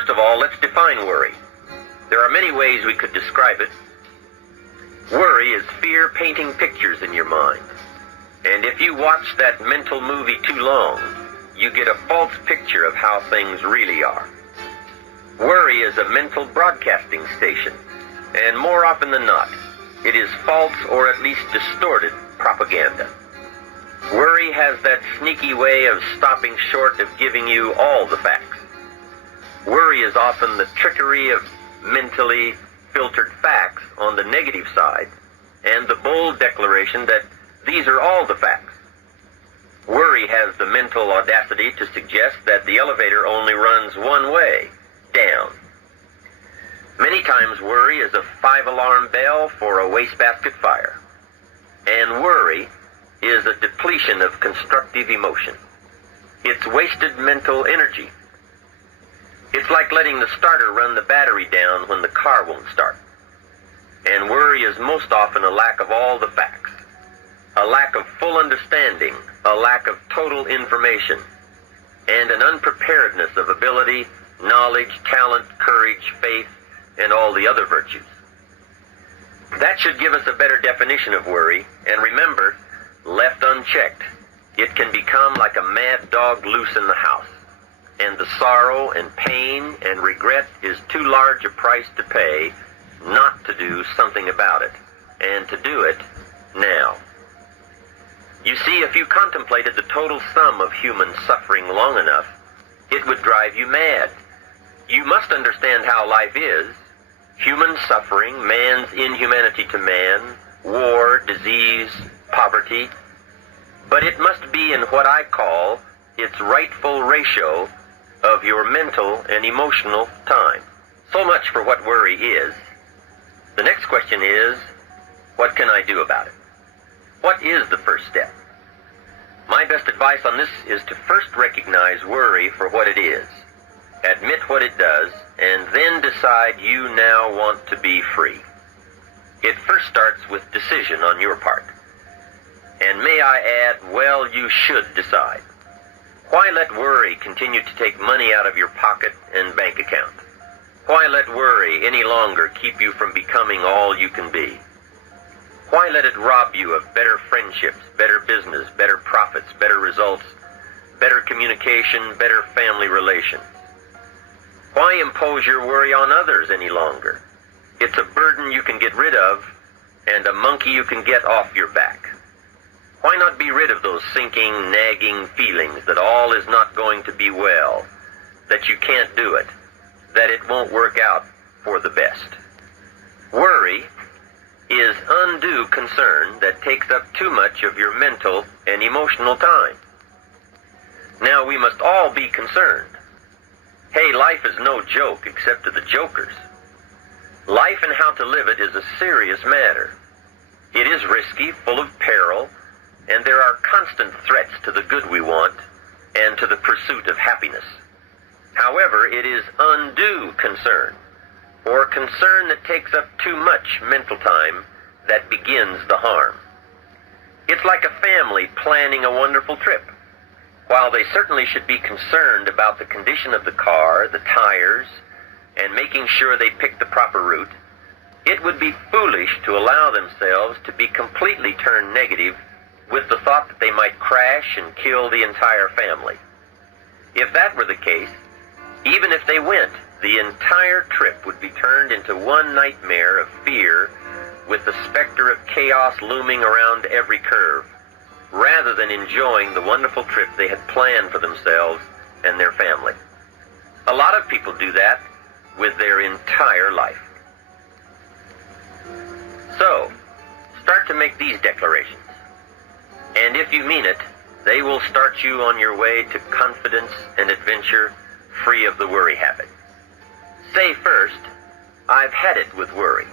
First of all, let's define worry. There are many ways we could describe it. Worry is fear painting pictures in your mind. And if you watch that mental movie too long, you get a false picture of how things really are. Worry is a mental broadcasting station, and more often than not, it is false or at least distorted propaganda. Worry has that sneaky way of stopping short of giving you all the facts. Worry is often the trickery of mentally filtered facts on the negative side, and the bold declaration that these are all the facts. Worry has the mental audacity to suggest that the elevator only runs one way, down. Many times worry is a 5-alarm bell for a wastebasket fire. And worry is a depletion of constructive emotion. It's wasted mental energy. It's like letting the starter run the battery down when the car won't start. And worry is most often a lack of all the facts, a lack of full understanding, a lack of total information, and an unpreparedness of ability, knowledge, talent, courage, faith, and all the other virtues. That should give us a better definition of worry, and remember, left unchecked, it can become like a mad dog loose in the house, and the sorrow and pain and regret is too large a price to pay not to do something about it, and to do it now. You see, if you contemplated the total sum of human suffering long enough, it would drive you mad. You must understand how life is. Human suffering, man's inhumanity to man, war, disease, poverty. But it must be in what I call its rightful ratio of your mental and emotional time. So much for what worry is. The next question is, what can I do about it? What is the first step? My best advice on this is to first recognize worry for what it is, admit what it does, and then decide you now want to be free. It first starts with decision on your part. And may I add, well, you should decide. Why let worry continue to take money out of your pocket and bank account? Why let worry any longer keep you from becoming all you can be? Why let it rob you of better friendships, better business, better profits, better results, better communication, better family relations? Why impose your worry on others any longer? It's a burden you can get rid of and a monkey you can get off your back. Why not be rid of those sinking, nagging feelings that all is not going to be well, that you can't do it, that it won't work out for the best? Worry is undue concern that takes up too much of your mental and emotional time. Now, we must all be concerned. Hey, life is no joke except to the jokers. Life and how to live it is a serious matter. It is risky, full of peril, and there are constant threats to the good we want and to the pursuit of happiness. However, it is undue concern, or concern that takes up too much mental time, that begins the harm. It's like a family planning a wonderful trip. While they certainly should be concerned about the condition of the car, the tires, and making sure they pick the proper route, it would be foolish to allow themselves to be completely turned negative with the thought that they might crash and kill the entire family. If that were the case, even if they went, the entire trip would be turned into one nightmare of fear with the specter of chaos looming around every curve, rather than enjoying the wonderful trip they had planned for themselves and their family. A lot of people do that with their entire life. So, start to make these declarations. And if you mean it, they will start you on your way to confidence and adventure, free of the worry habit. Say first, I've had it with worry.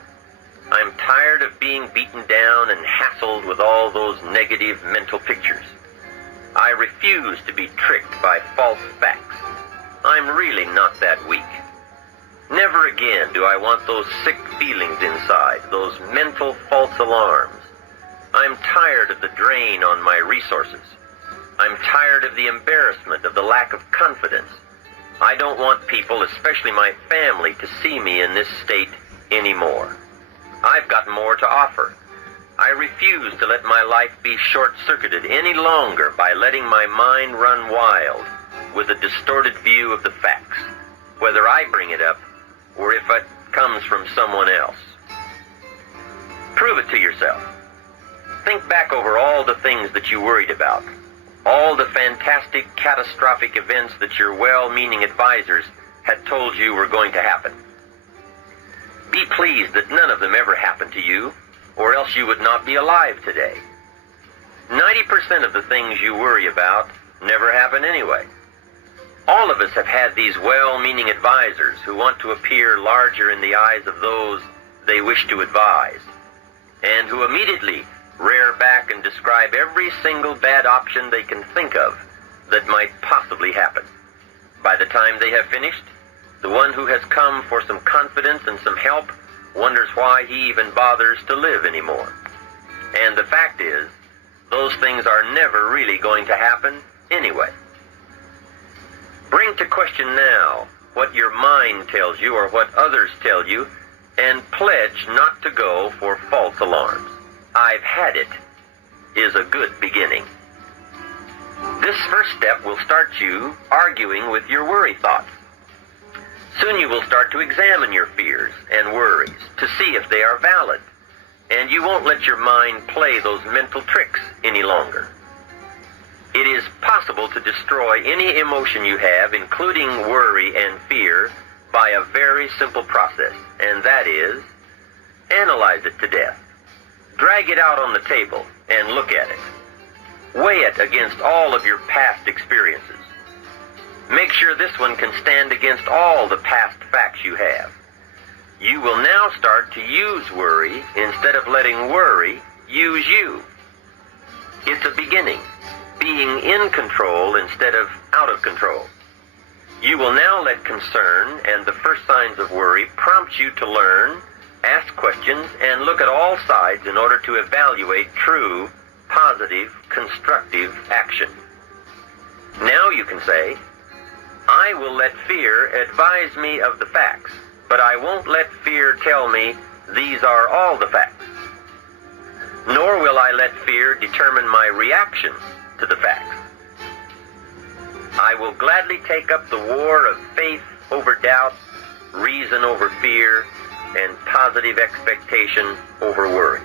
I'm tired of being beaten down and hassled with all those negative mental pictures. I refuse to be tricked by false facts. I'm really not that weak. Never again do I want those sick feelings inside, those mental false alarms. I'm tired of the drain on my resources. I'm tired of the embarrassment of the lack of confidence. I don't want people, especially my family, to see me in this state anymore. I've got more to offer. I refuse to let my life be short-circuited any longer by letting my mind run wild with a distorted view of the facts, whether I bring it up or if it comes from someone else. Prove it to yourself. Think back over all the things that you worried about, all the fantastic, catastrophic events that your well-meaning advisors had told you were going to happen. Be pleased that none of them ever happened to you, or else you would not be alive today. 90% of the things you worry about never happen anyway. All of us have had these well-meaning advisors who want to appear larger in the eyes of those they wish to advise, and who immediately rear back and describe every single bad option they can think of that might possibly happen. By the time they have finished, the one who has come for some confidence and some help wonders why he even bothers to live anymore. And the fact is, those things are never really going to happen anyway. Bring to question now what your mind tells you or what others tell you, and pledge not to go for false alarms. "I've had it" is a good beginning. This first step will start you arguing with your worry thoughts. Soon you will start to examine your fears and worries to see if they are valid, and you won't let your mind play those mental tricks any longer. It is possible to destroy any emotion you have, including worry and fear, by a very simple process, and that is, analyze it to death. Drag it out on the table and look at it. Weigh it against all of your past experiences. Make sure this one can stand against all the past facts you have. You will now start to use worry instead of letting worry use you. It's a beginning, being in control instead of out of control. You will now let concern and the first signs of worry prompt you to learn, ask questions, and look at all sides in order to evaluate true, positive, constructive action. Now you can say, "I will let fear advise me of the facts, but I won't let fear tell me these are all the facts. Nor will I let fear determine my reaction to the facts. I will gladly take up the war of faith over doubt, reason over fear, and positive expectation over worry."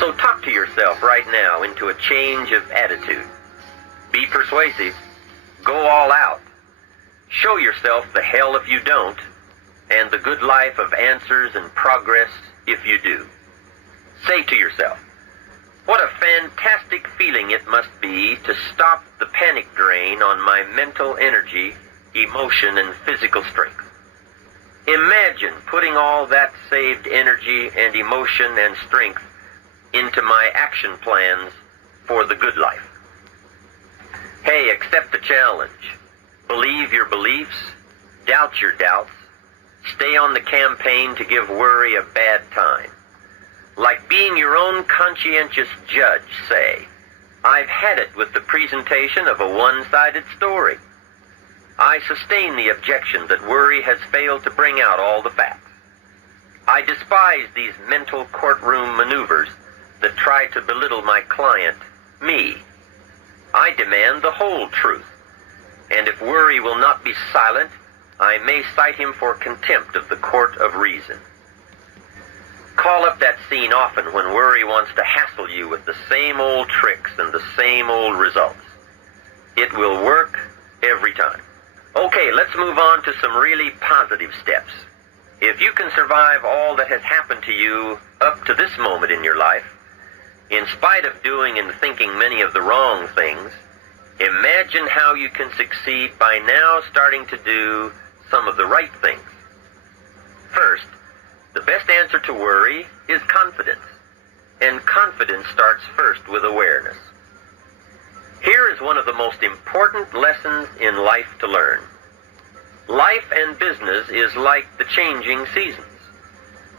So talk to yourself right now into a change of attitude. Be persuasive. Go all out. Show yourself the hell if you don't, and the good life of answers and progress if you do. Say to yourself, "What a fantastic feeling it must be to stop the panic drain on my mental energy, emotion, and physical strength." Imagine putting all that saved energy and emotion and strength into my action plans for the good life. Hey, accept the challenge. Believe your beliefs, doubt your doubts, stay on the campaign to give worry a bad time. Like being your own conscientious judge, say, "I've had it with the presentation of a one-sided story. I sustain the objection that worry has failed to bring out all the facts. I despise these mental courtroom maneuvers that try to belittle my client, me. I demand the whole truth, and if worry will not be silent, I may cite him for contempt of the court of reason." Call up that scene often when worry wants to hassle you with the same old tricks and the same old results. It will work every time. Okay, let's move on to some really positive steps. If you can survive all that has happened to you up to this moment in your life, in spite of doing and thinking many of the wrong things, imagine how you can succeed by now starting to do some of the right things. First, the best answer to worry is confidence, and confidence starts first with awareness. Here is one of the most important lessons in life to learn. Life and business is like the changing seasons,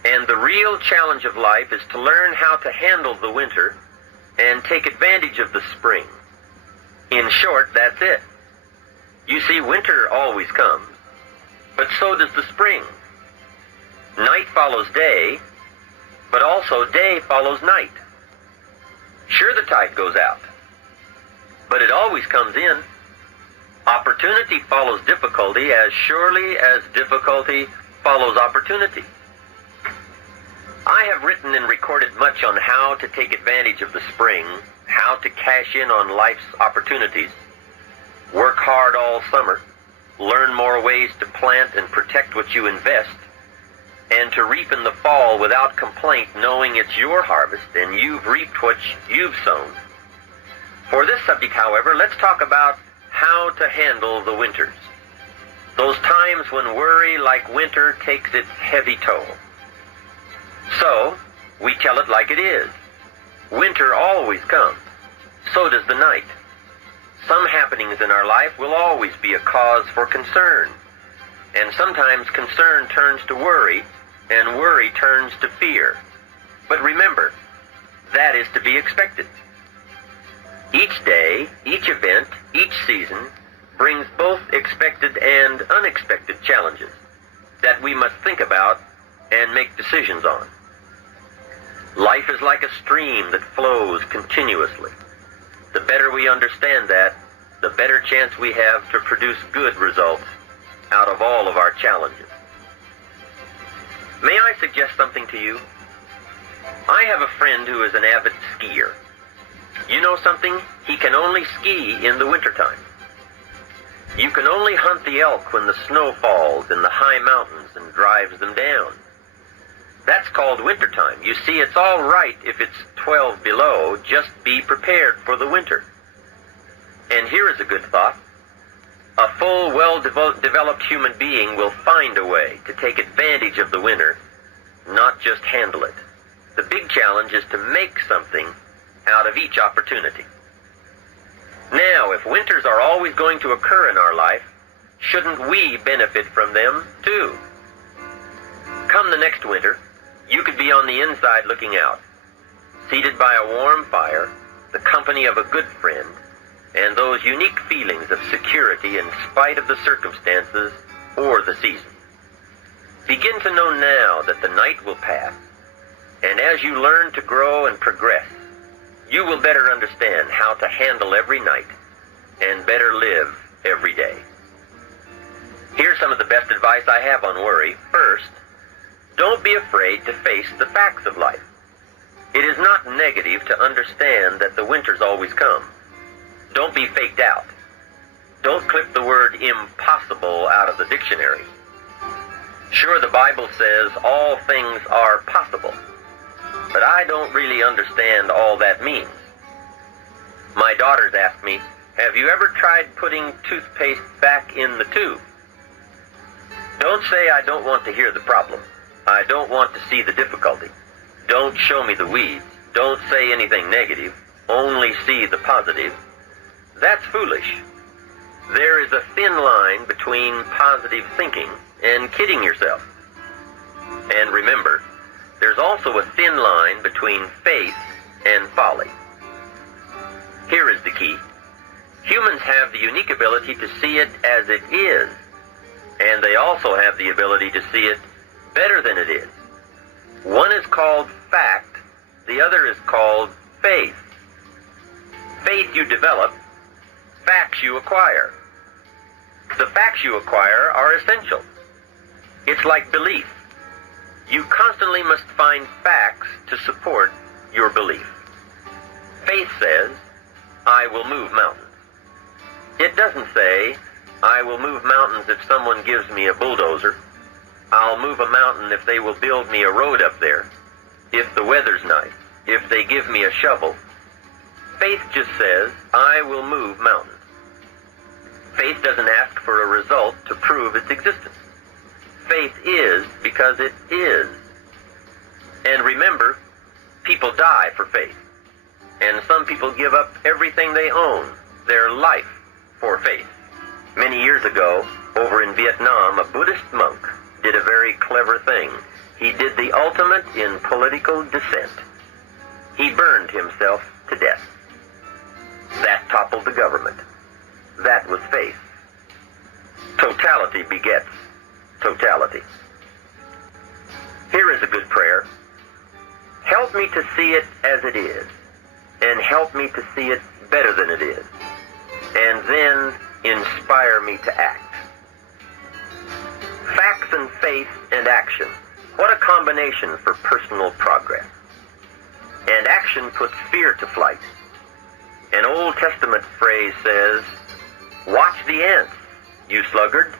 and the real challenge of life is to learn how to handle the winter and take advantage of the spring. In short, that's it. You see, winter always comes, but so does the spring. Night follows day, but also day follows night. Sure, the tide goes out, but it always comes in. Opportunity follows difficulty as surely as difficulty follows opportunity. I have written and recorded much on how to take advantage of the spring, how to cash in on life's opportunities, work hard all summer, learn more ways to plant and protect what you invest, and to reap in the fall without complaint, knowing it's your harvest and you've reaped what you've sown. For this subject, however, let's talk about how to handle the winters. Those times when worry, like winter, takes its heavy toll. So, we tell it like it is. Winter always comes. So does the night. Some happenings in our life will always be a cause for concern. And sometimes concern turns to worry, and worry turns to fear. But remember, that is to be expected. Each day, each event, each season brings both expected and unexpected challenges that we must think about and make decisions on. Life is like a stream that flows continuously. The better we understand that, the better chance we have to produce good results out of all of our challenges. May I suggest something to you? I have a friend who is an avid skier. You know something? He can only ski in the wintertime. You can only hunt the elk when the snow falls in the high mountains and drives them down. That's called wintertime. You see, it's all right if it's 12 below. Just be prepared for the winter. And here is a good thought. A full, well-developed human being will find a way to take advantage of the winter, not just handle it. The big challenge is to make something out of each opportunity. Now, if winters are always going to occur in our life, shouldn't we benefit from them too? Come the next winter, you could be on the inside looking out, seated by a warm fire, the company of a good friend, and those unique feelings of security in spite of the circumstances or the season. Begin to know now that the night will pass, and as you learn to grow and progress, you will better understand how to handle every night and better live every day. Here's some of the best advice I have on worry. First, don't be afraid to face the facts of life. It is not negative to understand that the winters always come. Don't be faked out. Don't clip the word impossible out of the dictionary. Sure, the Bible says all things are possible, but I don't really understand all that means. My daughters ask me, have you ever tried putting toothpaste back in the tube? Don't say I don't want to hear the problem. I don't want to see the difficulty. Don't show me the weeds. Don't say anything negative. Only see the positive. That's foolish. There is a thin line between positive thinking and kidding yourself. And remember, there's also a thin line between faith and folly. Here is the key. Humans have the unique ability to see it as it is, and they also have the ability to see it better than it is. One is called fact, the other is called faith. Faith you develop, facts you acquire. The facts you acquire are essential. It's like belief. You constantly must find facts to support your belief. Faith says, I will move mountains. It doesn't say, I will move mountains if someone gives me a bulldozer. I'll move a mountain if they will build me a road up there, if the weather's nice, if they give me a shovel. Faith just says, I will move mountains. Faith doesn't ask for a result to prove its existence. Faith is because it is. And remember, people die for faith. And some people give up everything they own, their life, for faith. Many years ago, over in Vietnam, a Buddhist monk did a very clever thing. He did the ultimate in political dissent. He burned himself to death. That toppled the government. That was faith. worry begets totality. Here is a good prayer. Help me to see it as it is, and help me to see it better than it is, and then inspire me to act. Facts and faith and action. What a combination for personal progress. And action puts fear to flight. An Old Testament phrase says, "Watch the ants, you sluggard.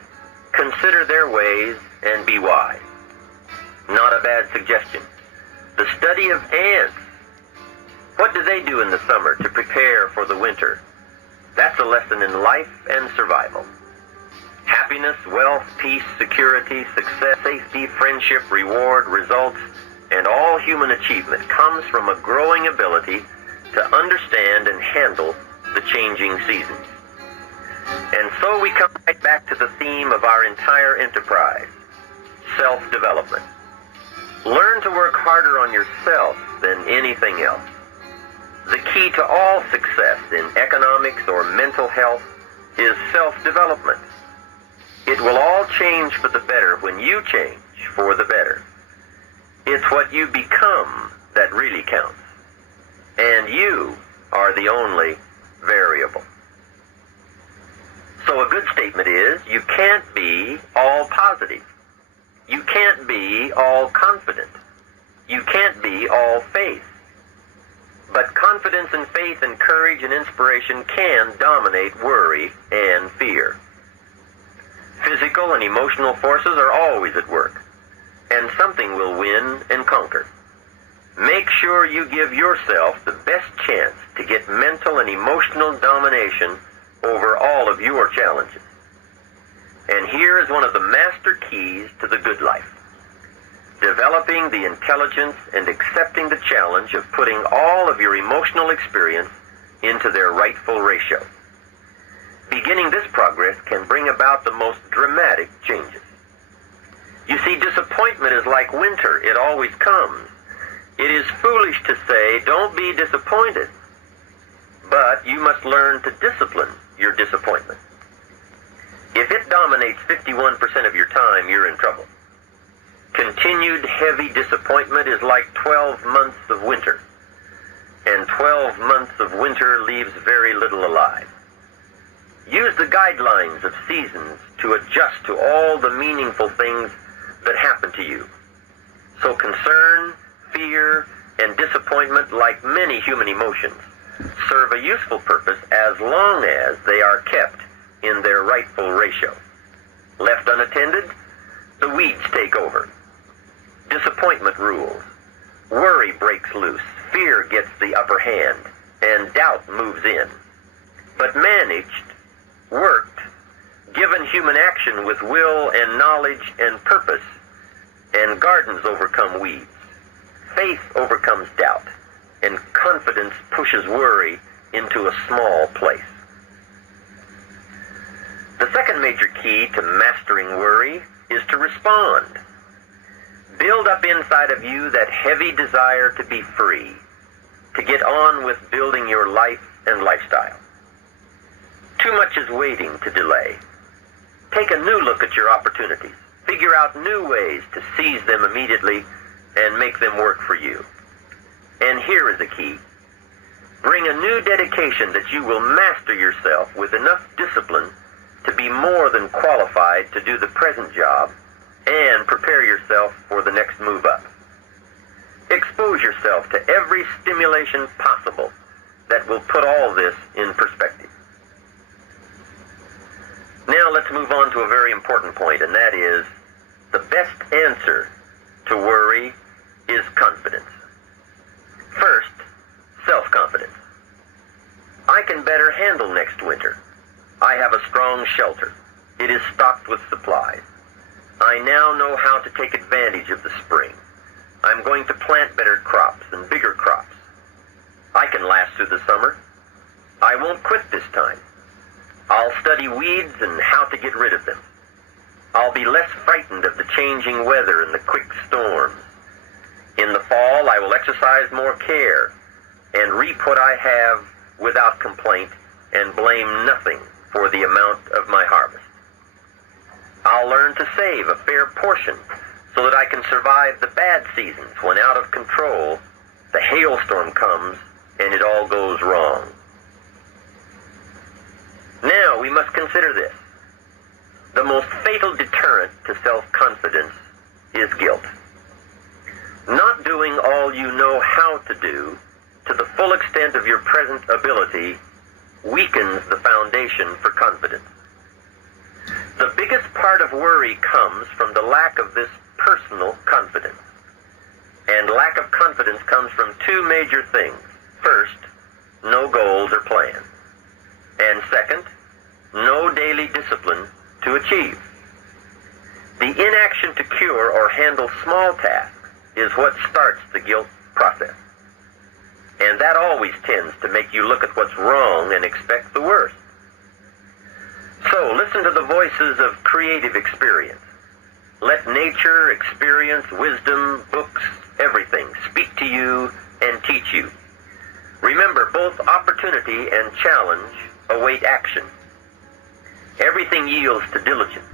Consider their ways and be wise." Not a bad suggestion. The study of ants. What do they do in the summer to prepare for the winter? That's a lesson in life and survival. Happiness, wealth, peace, security, success, safety, friendship, reward, results, and all human achievement comes from a growing ability to understand and handle the changing seasons. And so we come right back to the theme of our entire enterprise, self-development. Learn to work harder on yourself than anything else. The key to all success in economics or mental health is self-development. It will all change for the better when you change for the better. It's what you become that really counts. And you are the only variable. So a good statement is, you can't be all positive. You can't be all confident. You can't be all faith. But confidence and faith and courage and inspiration can dominate worry and fear. Physical and emotional forces are always at work, and something will win and conquer. Make sure you give yourself the best chance to get mental and emotional domination over all of your challenges. And here is one of the master keys to the good life. Developing the intelligence and accepting the challenge of putting all of your emotional experience into their rightful ratio. Beginning this progress can bring about the most dramatic changes. You see, disappointment is like winter. It always comes. It is foolish to say, don't be disappointed. But you must learn to discipline your disappointment. If it dominates 51% of your time, you're in trouble. Continued heavy disappointment is like 12 months of winter. And 12 months of winter leaves very little alive. Use the guidelines of seasons to adjust to all the meaningful things that happen to you. So concern, fear, and disappointment, like many human emotions, serve a useful purpose as long as they are kept in their rightful ratio. Left unattended, the weeds take over. Disappointment rules. Worry breaks loose. Fear gets the upper hand, and doubt moves in. But managed, worked, given human action with will and knowledge and purpose, and gardens overcome weeds. Faith overcomes doubt, and confidence pushes worry into a small place. The second major key to mastering worry is to respond. Build up inside of you that heavy desire to be free, to get on with building your life and lifestyle. Too much is waiting to delay. Take a new look at your opportunities. Figure out new ways to seize them immediately and make them work for you. And here is the key. Bring a new dedication that you will master yourself with enough discipline to be more than qualified to do the present job and prepare yourself for the next move up. Expose yourself to every stimulation possible that will put all this in perspective. Now let's move on to a very important point, and that is the best answer to worry is confidence. First, self-confidence. I can better handle next winter. I have a strong shelter. It is stocked with supplies. I now know how to take advantage of the spring. I'm going to plant better crops and bigger crops. I can last through the summer. I won't quit this time. I'll study weeds and how to get rid of them. I'll be less frightened of the changing weather and the quick storms. In the fall, I will exercise more care and reap what I have without complaint and blame nothing for the amount of my harvest. I'll learn to save a fair portion so that I can survive the bad seasons when out of control the hailstorm comes and it all goes wrong. Now we must consider this. The most fatal deterrent to self-confidence is guilt. Not doing all you know how to do to the full extent of your present ability weakens the foundation for confidence. The biggest part of worry comes from the lack of this personal confidence. And lack of confidence comes from two major things. First, no goals or plans. And second, no daily discipline to achieve. The inaction to cure or handle small tasks is what starts the guilt process. And that always tends to make you look at what's wrong and expect the worst. So listen to the voices of creative experience. Let nature, experience, wisdom, books, everything speak to you and teach you. Remember, both opportunity and challenge await action. Everything yields to diligence.